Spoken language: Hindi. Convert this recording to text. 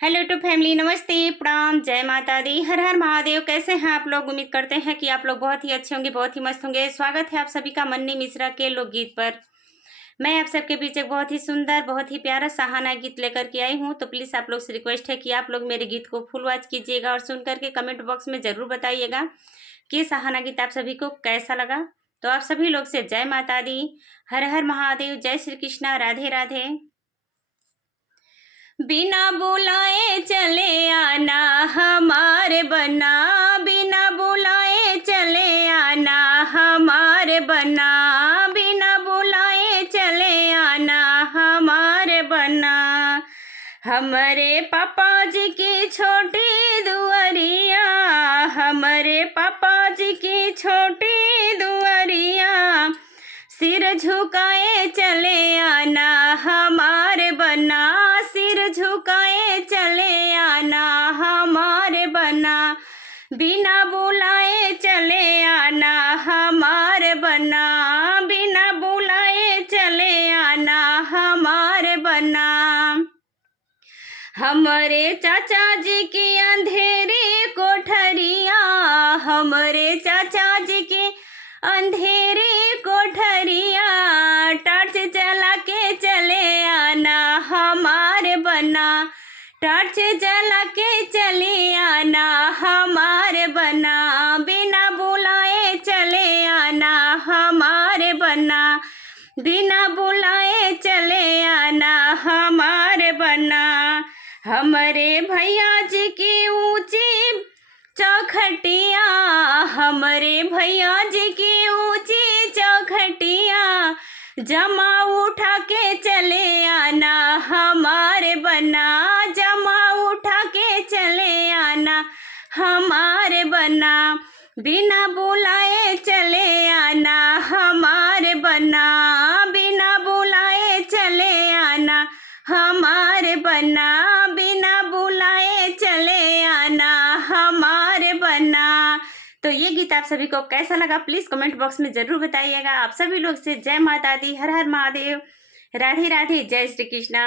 हेलो टू फैमिली, नमस्ते, प्रणाम, जय माता दी, हर हर महादेव। कैसे हैं आप लोग? उम्मीद करते हैं कि आप लोग बहुत ही अच्छे होंगे, बहुत ही मस्त होंगे। स्वागत है आप सभी का मन्नी मिश्रा के लोकगीत पर। मैं आप सबके बीच एक बहुत ही सुंदर, बहुत ही प्यारा सहाना गीत लेकर के आई हूँ। तो प्लीज़ आप लोग से रिक्वेस्ट है कि आप लोग मेरे गीत को फुल वॉच कीजिएगा और सुन करके कमेंट बॉक्स में ज़रूर बताइएगा कि ये सहाना गीत आप सभी को कैसा लगा। तो आप सभी लोग से जय माता दी, हर हर महादेव, जय श्री कृष्णा, राधे राधे। बिना बुलाए चले आना हमारे बना, बिना बुलाए चले आना हमारे बना, बिना बुलाए चले आना हमारे बना। हमारे पापा जी की छोटी दुआरिया, हमारे पापा जी की छोटी दुआरिया, सिर झुकाए चले आना हमारे बना, सिर झुकाए चले आना हमारे बना, बिना बुलाए चले आना हमारे बना, बिना बुलाए चले आना हमारे बना। हमारे चाचा जी की अंधेरी कोठरिया, हमारे चाचा जी की अंधेरी कोठरिया, टॉर्च जला के चले आना हमारे बना, टॉर्च जला के चले आना हमारे बना, बिना बुलाए चले आना हमारे बना, बिना बुलाए चले आना हमारे बना। हमारे भैया जी की ऊंची चौखटिया, हमारे भैया जी की ऊंची चौखटिया, जमा उठा के चले आना हमारे बना, जमा उठा के चले आना हमारे बना, बिना बुलाए चले आना हमारे बना, बिना बुलाए चले आना हमारे बना, बिना बुलाए चले आना हमारे बना। तो ये गीत आप सभी को कैसा लगा प्लीज़ कमेंट बॉक्स में ज़रूर बताइएगा। आप सभी लोग से जय माता दी, हर हर महादेव, राधे राधे, जय श्री कृष्णा।